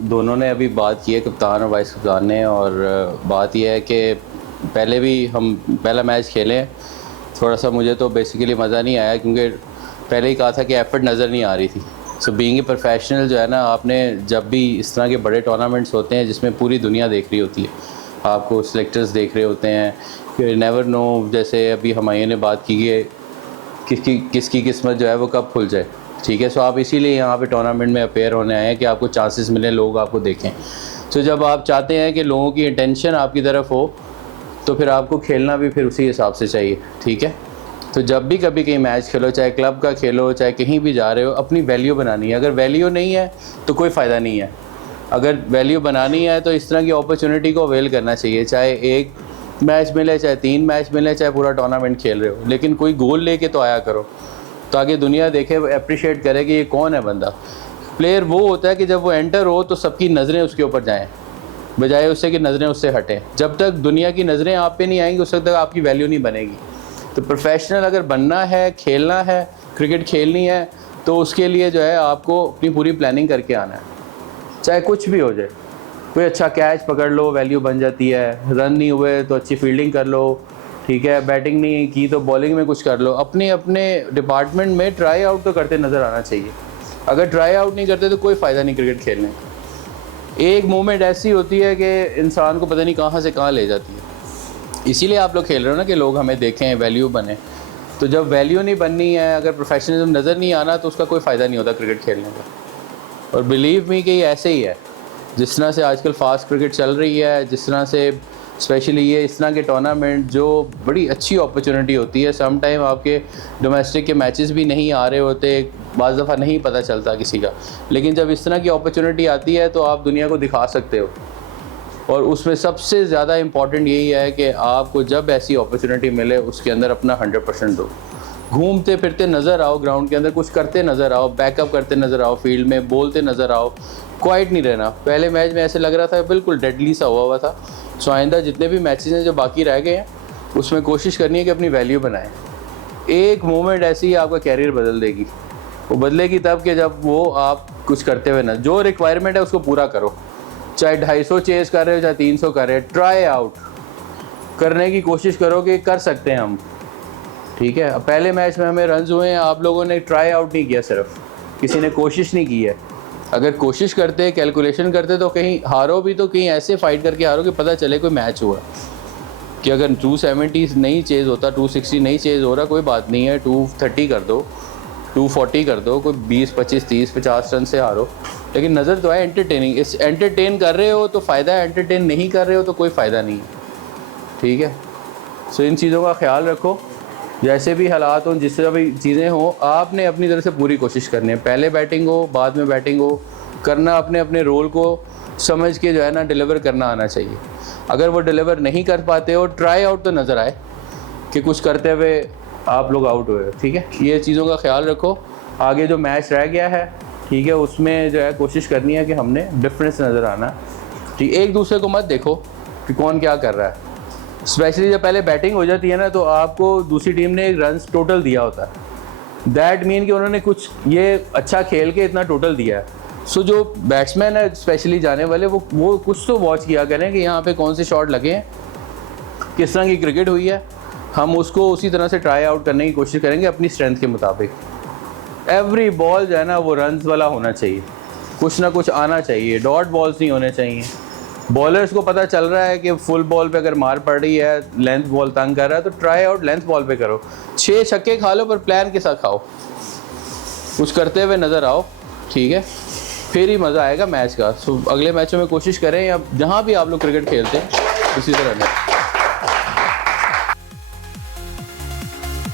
दोनों ने अभी बात की है, कप्तान और वाइस कप्तान ने, और बात यह है कि पहले भी हम पहला मैच खेले, थोड़ा सा मुझे तो बेसिकली मज़ा नहीं आया क्योंकि पहले ही कहा था कि एफर्ट नज़र नहीं आ रही थी। सो बीइंग ए प्रोफेशनल जो है ना, आपने जब भी इस तरह के बड़े टूर्नामेंट्स होते हैं जिसमें पूरी दुनिया देख रही होती है, आपको सिलेक्टर्स देख रहे होते हैं, कि नेवर नो, जैसे अभी हमारे ने बात की कि किसकी किस्मत जो है वो कब खुल जाए। ठीक है, सो आप इसीलिए यहाँ पे टूर्नामेंट में अपेयर होने आए हैं कि आपको चांसेस मिले, लोग आपको देखें। सो जब आप चाहते हैं कि लोगों की अटेंशन आपकी तरफ हो तो फिर आपको खेलना भी फिर उसी हिसाब से चाहिए। ठीक है, तो जब भी कभी कहीं मैच खेलो, चाहे क्लब का खेलो, चाहे कहीं भी जा रहे हो, अपनी वैल्यू बनानी है। अगर वैल्यू नहीं है तो कोई फ़ायदा नहीं है। अगर वैल्यू बनानी है तो इस तरह की अपॉर्चुनिटी को अवेल करना चाहिए, चाहे एक मैच मिले, चाहे 3 मैच मिले, चाहे पूरा टूर्नामेंट खेल रहे हो, लेकिन कोई गोल लेके तो आया करो ताकि दुनिया देखे, अप्रिशिएट करे कि ये कौन है बंदा। प्लेयर वो होता है कि जब वो एंटर हो तो सबकी नज़रें उसके ऊपर जाएं, बजाय उससे कि नज़रें उससे हटें। जब तक दुनिया की नज़रें आप पे नहीं आएंगी उस वक्त तक आपकी वैल्यू नहीं बनेगी। तो प्रोफेशनल अगर बनना है, खेलना है, क्रिकेट खेलनी है, तो उसके लिए जो है आपको अपनी पूरी प्लानिंग करके आना है, चाहे कुछ भी हो जाए। कोई अच्छा कैच पकड़ लो, वैल्यू बन जाती है। रन नहीं हुए तो अच्छी फील्डिंग कर लो, ठीक है। बैटिंग नहीं की तो बॉलिंग में कुछ कर लो। अपने अपने डिपार्टमेंट में ट्राई आउट तो करते नज़र आना चाहिए। अगर ट्राई आउट नहीं करते तो कोई फ़ायदा नहीं क्रिकेट खेलने का। एक मोमेंट ऐसी होती है कि इंसान को पता नहीं कहाँ से कहाँ ले जाती है। इसीलिए आप लोग खेल रहे हो ना कि लोग हमें देखें, वैल्यू बने। तो जब वैल्यू नहीं बननी है, अगर प्रोफेशनलिज्म नज़र नहीं आना, तो उसका कोई फ़ायदा नहीं होता क्रिकेट खेलने का। और बिलीव मी कि ये ऐसे ही है। जिस तरह से आजकल फास्ट क्रिकेट चल रही है, जिस तरह से स्पेशली ये इस तरह के टूर्नामेंट जो बड़ी अच्छी अपॉर्चुनिटी होती है, सम टाइम आपके डोमेस्टिक के मैचेस भी नहीं आ रहे होते, बाज़ दफ़ा नहीं पता चलता किसी का, लेकिन जब इस तरह की अपॉर्चुनिटी आती है तो आप दुनिया को दिखा सकते हो। और उसमें सबसे ज़्यादा इम्पॉर्टेंट यही है कि आपको जब ऐसी अपॉर्चुनिटी मिले उसके अंदर अपना 100% दो। घूमते फिरते नज़र आओ, ग्राउंड के अंदर कुछ करते नज़र आओ, बैकअप करते नज़र आओ, फील्ड में बोलते नज़र आओ, क्वाइट नहीं रहना। पहले मैच में ऐसे लग रहा था बिल्कुल डेडली सा हुआ था। सो आइंदा जितने भी मैचेस हैं जो बाकी रह गए हैं उसमें कोशिश करनी है कि अपनी वैल्यू बनाएं। एक मोमेंट ऐसी ही आपका कैरियर बदल देगी। वो बदलेगी तब कि जब वो आप कुछ करते हुए ना, जो रिक्वायरमेंट है उसको पूरा करो। चाहे 250 चेज़ कर रहे हो, चाहे 300 कर रहे हो, ट्राई आउट करने की कोशिश करो कि कर सकते हैं हम। ठीक है, अब पहले मैच में हमें रन्स हुए हैं, आप लोगों ने ट्राई आउट नहीं किया, सिर्फ किसी ने कोशिश नहीं की है। अगर कोशिश करते, कैलकुलेशन करते, तो कहीं हारो भी तो कहीं ऐसे फाइट करके हारो कि पता चले कोई मैच हुआ। कि अगर 270 नहीं चेज़ होता, 260 नहीं चेज़ हो रहा, कोई बात नहीं है, 230 कर दो, 240 कर दो, कोई 20, 25, 30, 50 रन से हारो, लेकिन नज़र तो है एंटरटेनिंग। इस एंटरटेन कर रहे हो तो फ़ायदा है, एंटरटेन नहीं कर रहे हो तो कोई फ़ायदा नहीं है। ठीक है, सो इन चीज़ों का ख्याल रखो। जैसे भी हालात हों, जिस तरह भी चीज़ें हों, आपने अपनी तरफ से पूरी कोशिश करनी है। पहले बैटिंग हो, बाद में बैटिंग हो, करना अपने अपने रोल को समझ के जो है ना डिलीवर करना आना चाहिए। अगर वो डिलीवर नहीं कर पाते हो, ट्राई आउट तो नज़र आए कि कुछ करते हुए आप लोग आउट हुए। ठीक है, ये चीज़ों का ख्याल रखो। आगे जो मैच रह गया है, ठीक है, उसमें जो है कोशिश करनी है कि हमने डिफरेंस नज़र आना। ठीक, एक दूसरे को मत देखो कि कौन क्या कर रहा है। स्पेशली जब पहले बैटिंग हो जाती है ना, तो आपको दूसरी टीम ने एक रन टोटल दिया होता है। दैट मीन कि उन्होंने कुछ ये अच्छा खेल के इतना टोटल दिया है। सो जो बैट्समैन है स्पेशली जाने वाले, वो कुछ तो वॉच किया करें कि यहाँ पे कौन से शॉट लगे हैं, किस तरह की क्रिकेट हुई है। हम उसको उसी तरह से ट्राई आउट करने की कोशिश करेंगे अपनी स्ट्रेंथ के मुताबिक। एवरी बॉल जो है ना वो रन्स वाला होना चाहिए, कुछ ना कुछ आना चाहिए, डॉट बॉल्स नहीं होने चाहिए। बॉलर्स को पता चल रहा है कि फुल बॉल पे अगर मार पड़ रही है, लेंथ बॉल तंग कर रहा है, तो ट्राई आउट लेंथ बॉल पे करो। 6 छक्के खा लो पर प्लान के साथ खाओ, कुछ करते हुए नज़र आओ। ठीक है, फिर ही मज़ा आएगा मैच का। सो अगले मैचों में कोशिश करें, या जहाँ भी आप लोग क्रिकेट खेलते हैं उसी तरह नहीं।